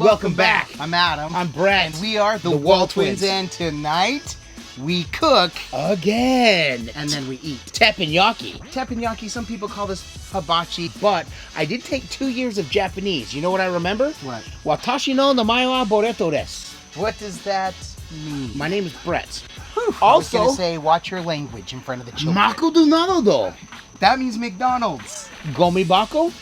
Welcome back. I'm Adam. I'm Brett. And we are the WALTWINS. And tonight, we cook. Again. And then we eat. Teppanyaki. Teppanyaki, some people call this hibachi. But I did take 2 years of Japanese. You know what I remember? What? Watashi no namae wa Boreto desu. What does that mean? My name is Brett. Whew. I was Also, going to say, watch your language in front of the children. Makudu Narudo. That means McDonald's. Gomibako.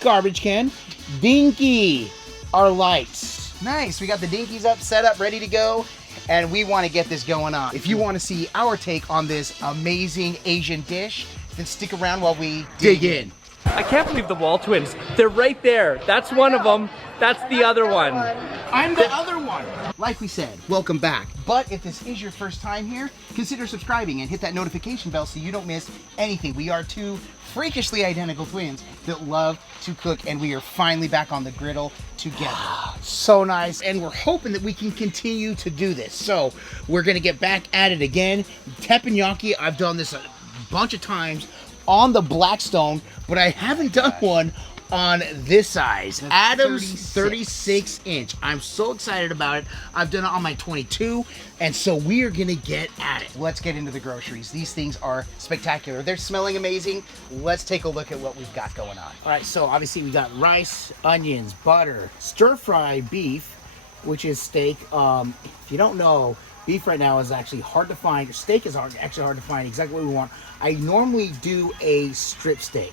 Garbage can. Dinky. Our lights. Nice. We got the dinkies up, set up, ready to go. And we want to get this going on. If you want to see our take on this amazing Asian dish, then stick around while we dig in. I can't believe the WALTWINS. They're right there. That's one of them. That's the other one. I'm the other one. Like we said, welcome back. But if this is your first time here, consider subscribing and hit that notification bell so you don't miss anything. We are two freakishly identical twins that love to cook, and we are finally back on the griddle together. So nice, and we're hoping that we can continue to do this. So we're gonna get back at it again. Teppanyaki, I've done this a bunch of times on the Blackstone, but I haven't done one on this size. The Adam's 36 inch. I'm so excited about it. I've done it on my 22, and so we are gonna get at it. Let's get into the groceries. These things are spectacular. They're smelling amazing. Let's take a look at what we've got going on. All right, so obviously we got rice, onions, butter, stir-fry beef, which is steak. If you don't know, beef right now is actually hard to find. Steak is actually hard to find exactly what we want. I normally do a strip steak.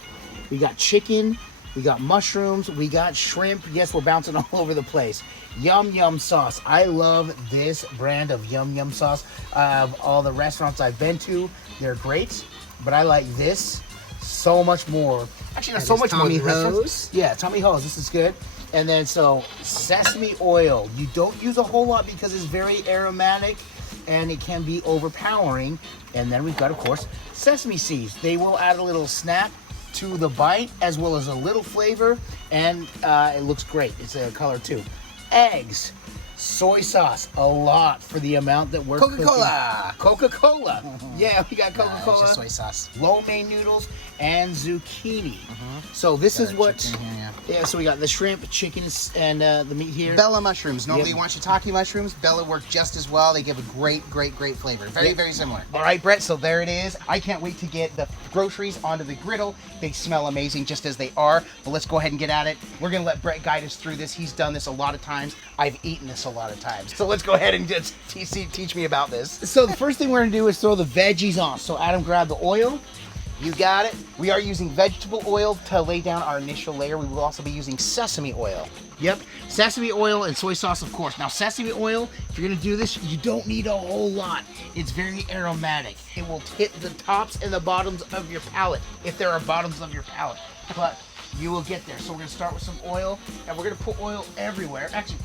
We got chicken, we got mushrooms, we got shrimp. Yes, we're bouncing all over the place. Yum Yum sauce. I love this brand of Yum Yum sauce. All the restaurants I've been to, they're great, but I like this so much more. Actually, not so much more. Tommy than the restaurants. Ho's? Yeah, Tommy Ho's. This is good. And then so sesame oil. You don't use a whole lot because it's very aromatic and it can be overpowering. And then we've got, of course, sesame seeds. They will add a little snap to the bite as well as a little flavor, and it looks great. It's a color too. Eggs, soy sauce, a lot for the amount that we're Coca-Cola. cooking. Coca-Cola. Yeah, we got It's Coca-Cola. just soy sauce. Lo mein noodles and zucchini. So this is what. Chicken here, Yeah, so we got the shrimp, chickens, and the meat here. Bella mushrooms. Normally Yep. you want shiitake mushrooms. Bella work just as well. They give a great flavor. Very, Yep. very similar. All right, Brett, so there it is. I can't wait to get the groceries onto the griddle. They smell amazing just as they are, but let's go ahead and get at it. We're gonna let Brett guide us through this. He's done this a lot of times. I've eaten this a lot of times. So let's go ahead and just teach me about this. So the first thing we're gonna do is throw the veggies on. So Adam, grab the oil. You got it. We are using vegetable oil to lay down our initial layer. We will also be using sesame oil. Yep, sesame oil and soy sauce, of course. Now, sesame oil, if you're gonna do this, you don't need a whole lot. It's very aromatic. It will hit the tops and the bottoms of your palate, if there are bottoms of your palate. But you will get there. So we're gonna start with some oil, and we're gonna put oil everywhere. Actually,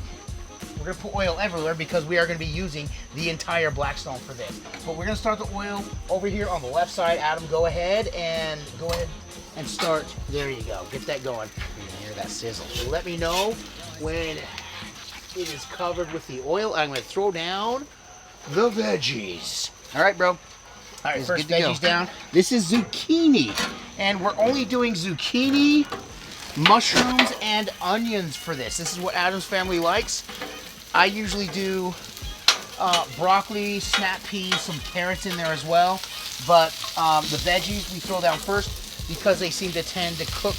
we're gonna put oil everywhere because we are gonna be using the entire Blackstone for this. But we're gonna start the oil over here on the left side. Adam, go ahead and start. There you go. Get that going. You can hear that sizzle. So let me know when it is covered with the oil. I'm gonna throw down the veggies. All right, bro. All right, It's first good to go. veggies down. This is zucchini, and we're only doing zucchini, mushrooms, and onions for this. This is what Adam's family likes. I usually do broccoli, snap peas, some carrots in there as well. But the veggies we throw down first because they seem to tend to cook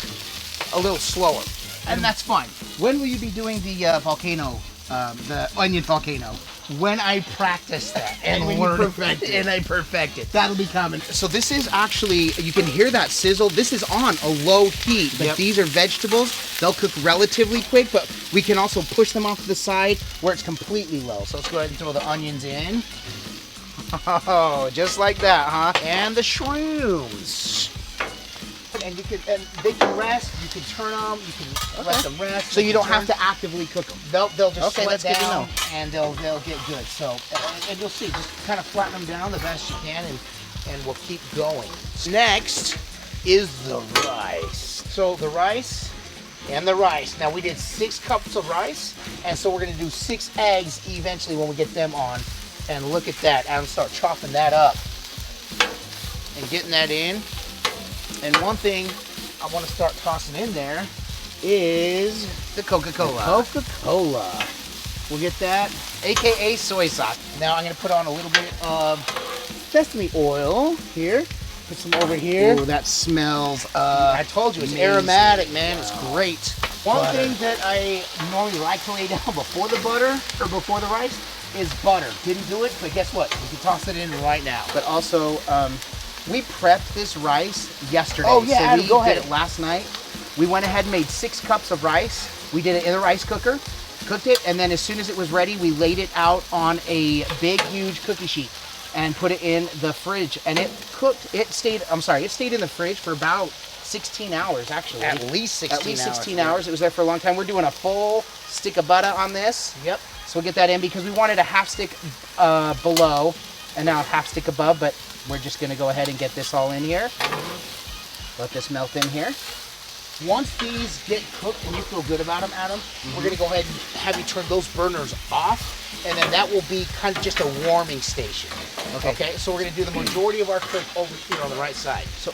a little slower, and that's fine. When will you be doing the the onion volcano? When I practice that and when you learn perfect it. and I perfect it. That'll be coming. So this is actually, you can hear that sizzle. This is on a low heat, but Yep. these are vegetables. They'll cook relatively quick, but we can also push them off to the side where it's completely low. So let's go ahead and throw the onions in. Oh, just like that, huh? And the shrooms. And they can rest. You can turn them. You can let them rest. So you don't have to actively cook them. They'll just Okay, sweat that's good to down know. and they'll get good. So and you'll see, just kind of flatten them down the best you can, and we'll keep going. Next is the rice. So the rice and the rice. Now we did 6 cups of rice, and so we're gonna do 6 eggs eventually when we get them on. And look at that. I'm gonna start chopping that up and getting that in. And one thing I want to start tossing in there is the Coca-Cola. Coca-Cola. We'll get that, AKA soy sauce. Now I'm gonna put on a little bit of sesame oil here. Put some over here. Ooh, that smells, I told you, it's amazing. aromatic, man. It's great. One Butter. thing that I normally like to lay down before the butter, or before the rice, is butter. Didn't do it, but guess what? We can toss it in right now. But also, we prepped this rice yesterday. Oh, yeah, so Adam, we go did ahead. it last night. We went ahead and made 6 cups of rice. We did it in the rice cooker, cooked it, and then as soon as it was ready, we laid it out on a big, huge cookie sheet and put it in the fridge. And it cooked, it stayed in the fridge for about 16 hours, actually. At least 16 hours. At least 16 hours. It was there for a long time. We're doing a full stick of butter on this. Yep. So we'll get that in because we wanted a half stick below and now a half stick above, but we're just gonna go ahead and get this all in here. Let this melt in here. Once these get cooked and you feel good about them, Adam, we're gonna go ahead and have you turn those burners off, and then that will be kind of just a warming station. Okay. So we're gonna do the majority of our cook over here on the right side. So,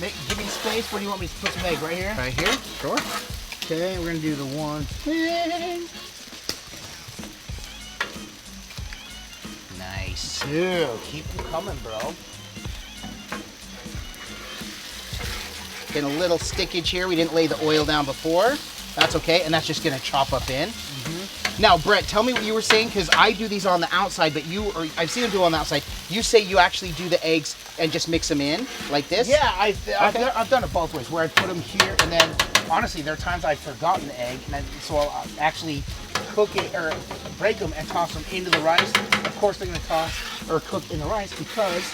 give me space. Where do you want me to put some egg? Right here? Right here, sure. Okay, we're gonna do the 1 thing. Nice. 2. Keep them coming, bro. Getting a little stickage here. We didn't lay the oil down before. That's okay, and that's just gonna chop up in. Now, Brett, tell me what you were saying, because I do these on the outside, but I've seen them do it on the outside. You say you actually do the eggs and just mix them in like this? Yeah, I've done it both ways, where I put them here, and then honestly, there are times I've forgotten the egg, and so I'll actually cook it or break them and toss them into the rice. Of course, they're going to toss or cook in the rice because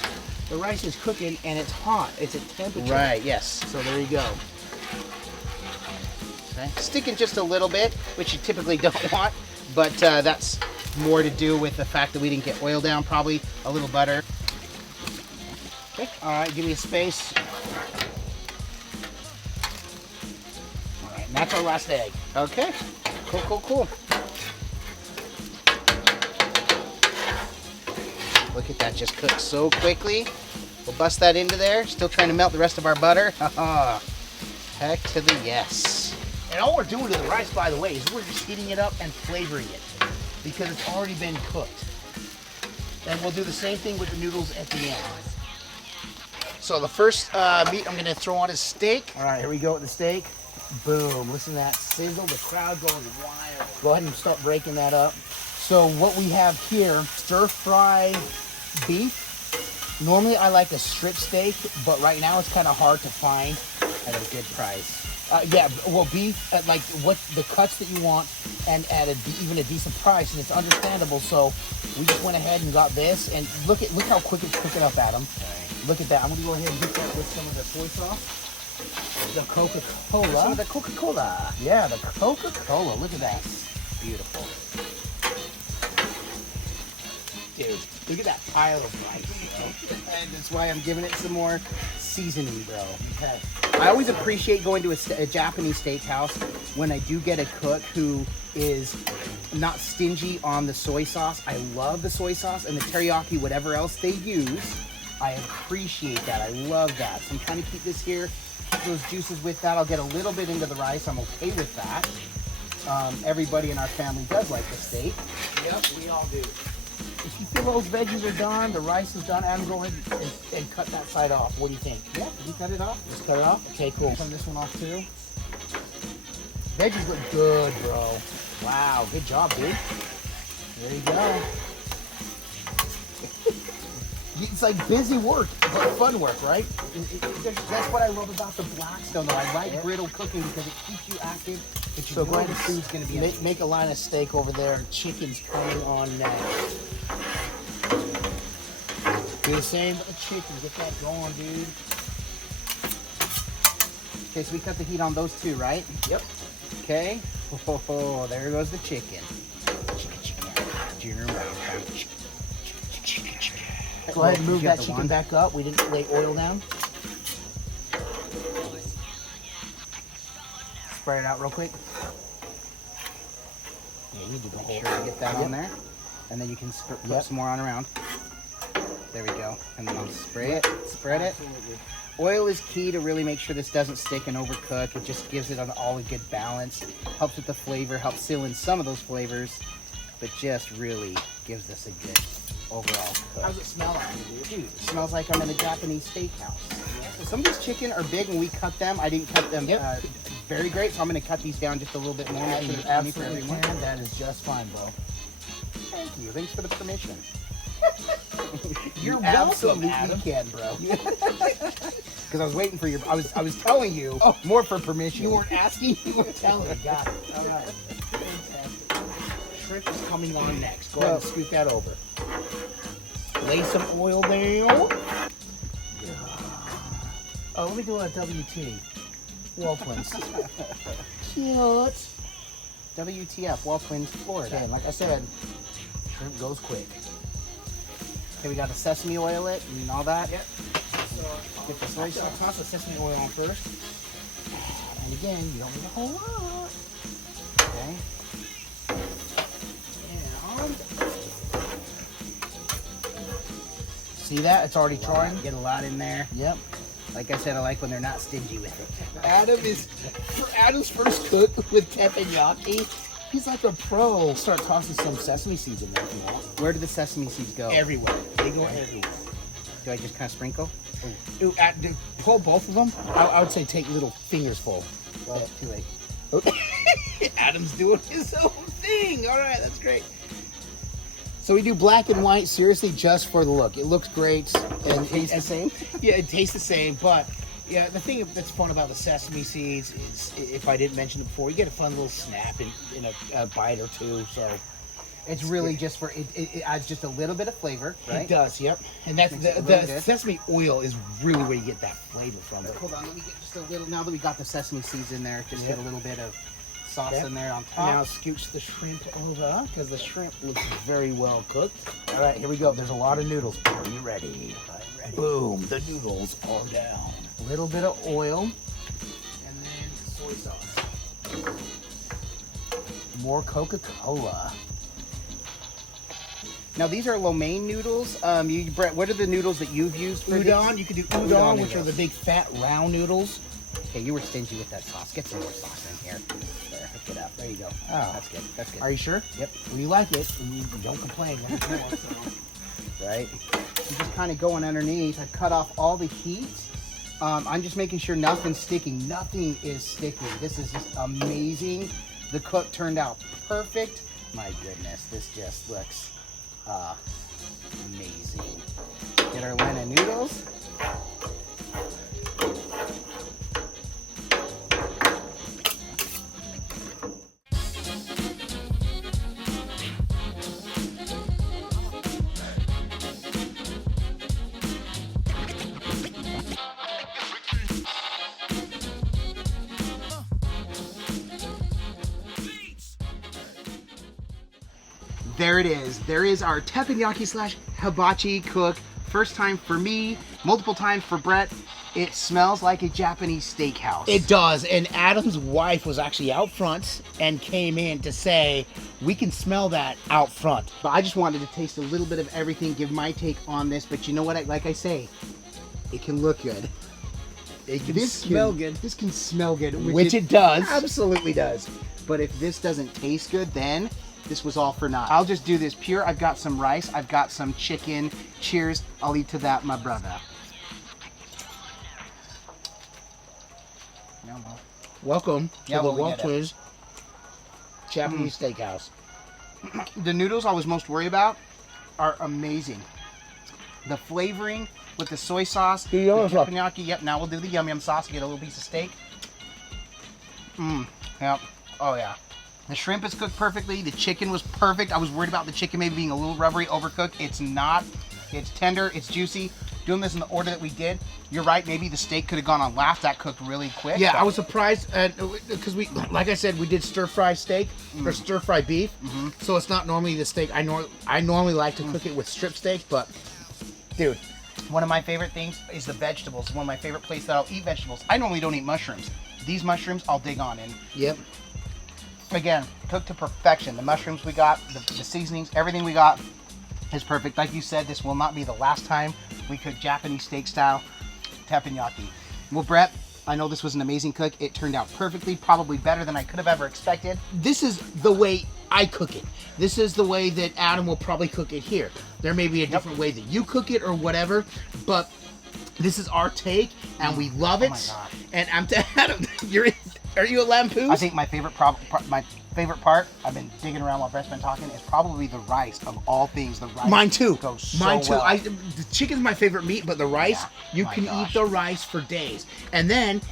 the rice is cooking and it's hot. It's at temperature. Right, yes. So there you go. Okay. Sticking just a little bit, which you typically don't want, but that's more to do with the fact that we didn't get oil down, probably a little butter. Okay. All right, give me a space. All right, and that's our last egg. Okay, cool. Look at that, just cooked so quickly. We'll bust that into there. Still trying to melt the rest of our butter. Heck to the yes. And all we're doing to the rice, by the way, is we're just heating it up and flavoring it because it's already been cooked. And we'll do the same thing with the noodles at the end. So the first meat I'm gonna throw on is steak. All right, here we go with the steak. Boom, listen to that sizzle, the crowd goes wild. Go ahead and start breaking that up. So what we have here, stir fry beef. Normally I like a strip steak, but right now it's kind of hard to find At a good price. yeah, well, beef at like what the cuts that you want, and at even a decent price, and it's understandable. So we just went ahead and got this, and look how quick it's cooking up, Adam. Okay. Look at that. I'm gonna go ahead and hit that with some of the soy sauce, the Coca-Cola. Some of the Coca-Cola. Yeah, the Coca-Cola. Look at that. Beautiful. Dude, look at that pile of rice, bro. And that's why I'm giving it some more seasoning, bro. Okay. I always appreciate going to a Japanese steakhouse when I do get a cook who is not stingy on the soy sauce. I love the soy sauce and the teriyaki, whatever else they use. I appreciate that. I love that. So I'm trying to keep this here, keep those juices with that. I'll get a little bit into the rice. I'm okay with that. Everybody in our family does like the steak. Yep, we all do. If you feel those veggies are done, the rice is done, Adam, go ahead and cut that side off. What do you think? Yeah, can you cut it off? Just cut it off? Okay, cool. Turn this one off too. Veggies look good, bro. Wow, good job, dude. There you go. It's like busy work, but fun work, right? That's what I love about the Blackstone, though. I like griddle cooking because it keeps you active. But you So know go ahead the and food's going to be make a line of steak over there, and chicken's coming on now. Do the same with the chicken. Get that going, dude. Okay, so we cut the heat on those two, right? Yep. Okay. Oh, there goes the chicken. Chicken. Go ahead and move You that got the chicken one? back up. We didn't lay oil down. Spread it out real quick. Yeah, you need to make sure to get that on there. And then you can put some more on around. There we go. And then I'll spray it, spread it. Absolutely. Oil is key to really make sure this doesn't stick and overcook. It just gives it all a good balance. Helps with the flavor, helps seal in some of those flavors, but just really gives this a good overall cook. How's it smell like, dude? Dude, it smells like I'm in a Japanese steakhouse. So some of these chicken are big when we cut them. I didn't cut them very great, so I'm going to cut these down just a little bit more. You absolutely can. That is just fine, bro. Thank you. Thanks for the permission. You're welcome, absolutely Adam. can, bro. Because I was waiting for your. I was telling you more for permission. You weren't asking, you were telling. Got it. All right. Fantastic. Shrimp is coming on next. Go ahead and scoot that over. Lay some oil down. Oh, let me do a WT. WALTWINS. Cute. WTF, WALTWINS, Florida. Okay, like I said, shrimp goes quick. Okay, we got the sesame oil it and all that. Yep. So, get the soy sauce. Toss the sesame oil on first. And again, you don't need a whole lot. Okay. And see that? It's already charring. Get a lot in there. Yep. Like I said, I like when they're not stingy with it. For Adam's first cook with teppanyaki, he's like a pro. Start tossing some sesame seeds in there if you want. Where do the sesame seeds go? Everywhere. They go everywhere. Do I just kind of sprinkle? Ooh, pull both of them. I would say take little fingers full. Well, too late. Adam's doing his own thing. All right, that's great. So we do black and white, seriously, just for the look. It looks great. And it tastes the same? Yeah, it tastes the same, but yeah, the thing that's fun about the sesame seeds is, if I didn't mention it before, you get a fun little snap in a bite or two, so. It's really just for, it adds just a little bit of flavor, right? It does, yep. And that's the sesame oil is really where you get that flavor from it. Hold on, let me get just a little, now that we got the sesame seeds in there, just get a little bit of sauce in there on top. Now scooch the shrimp over, because the shrimp looks very well cooked. All right, here we go. There's a lot of noodles. Are you ready? I'm ready. Boom, the noodles are down. A little bit of oil. And then soy sauce. More Coca-Cola. Now these are lo mein noodles. Brett, what are the noodles that you've used for Udon, you could do udon, Udon which are noodles. the big fat round noodles. Okay, you were stingy with that sauce. Get some more sauce in here. There, hook it up. There you go. Oh. That's good. That's good. Are you sure? Yep. Well, you like it, and you don't complain. Right? I'm just kind of going underneath. I cut off all the heat. I'm just making sure nothing's sticking. Nothing is sticking. This is just amazing. The cook turned out perfect. My goodness, this just looks amazing. Get our Lena noodles. There it is. There is our teppanyaki / hibachi cook. First time for me, multiple times for Brett. It smells like a Japanese steakhouse. It does, and Adam's wife was actually out front and came in to say, we can smell that out front. But I just wanted to taste a little bit of everything, give my take on this. But you know what? Like I say, it can look good. It can smell good. This can smell good. Which it does. Absolutely does. But if this doesn't taste good, then this was all for naught. I'll just do this pure. I've got some rice. I've got some chicken. Cheers. I'll eat to that, my brother. Welcome to the WALTWINS Japanese Mm. Steakhouse. The noodles I was most worried about are amazing. The flavoring with the soy sauce, the teppanyaki. Yep, now we'll do the yum yum sauce. Get a little piece of steak. Yep. Oh yeah. The shrimp is cooked perfectly. The chicken was perfect. I was worried about the chicken maybe being a little rubbery, overcooked. It's not. It's tender. It's juicy. Doing this in the order that we did, you're right. Maybe the steak could have gone on last. That cooked really quick. Yeah, I was surprised because we, like I said, we did stir fry steak or stir fry beef. So it's not normally the steak. I normally like to cook it with strip steak, but dude, one of my favorite things is the vegetables. One of my favorite places that I'll eat vegetables. I normally don't eat mushrooms. These mushrooms I'll dig on in. yep. Again, cooked to perfection. The mushrooms we got, the seasonings, everything we got is perfect. Like you said, this will not be the last time we cook Japanese steak style teppanyaki. Well, Brett, I know this was an amazing cook. It turned out perfectly, probably better than I could have ever expected. This is the way I cook it. This is the way that Adam will probably cook it here. There may be a different way that you cook it or whatever, but this is our take, and we love it. my God. And I'm Adam. Are you a lampoon? I think my favorite part, I've been digging around while Brett's been talking, is probably the rice. Of all things, the rice. Mine too. Goes so Mine too. well. The chicken's my favorite meat, but the rice, you my can gosh. eat the rice for days. And then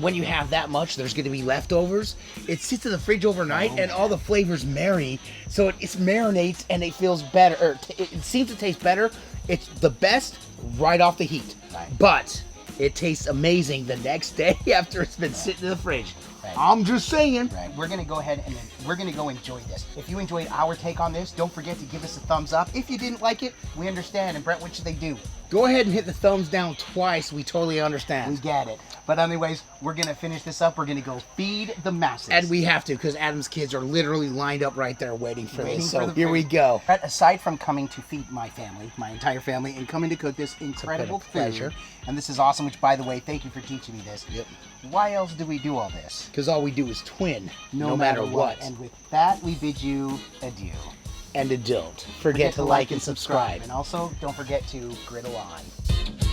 when you have that much, there's going to be leftovers. It sits in the fridge overnight, and all the flavors marry. So it marinates, and it feels better. Or it seems to taste better. It's the best right off the heat. Right. But it tastes amazing the next day after it's been sitting in the fridge. Right. I'm just saying. Right. We're gonna go ahead and we're gonna go enjoy this. If you enjoyed our take on this, don't forget to give us a thumbs up. If you didn't like it, we understand. And Brett, what should they do? Go ahead and hit the thumbs down twice. We totally understand. We get it. But anyways, we're gonna finish this up. We're gonna go feed the masses. And we have to, because Adam's kids are literally lined up right there waiting for Waiting this. for So the here we food. go. Brett, aside from coming to feed my family, my entire family, and coming to cook this incredible food, pleasure. and this is awesome, which by the way, thank you for teaching me this. Yep. Why else do we do all this? Because all we do is twin, no matter what. And with that, we bid you adieu. And don't forget to like and subscribe. And also, don't forget to griddle on.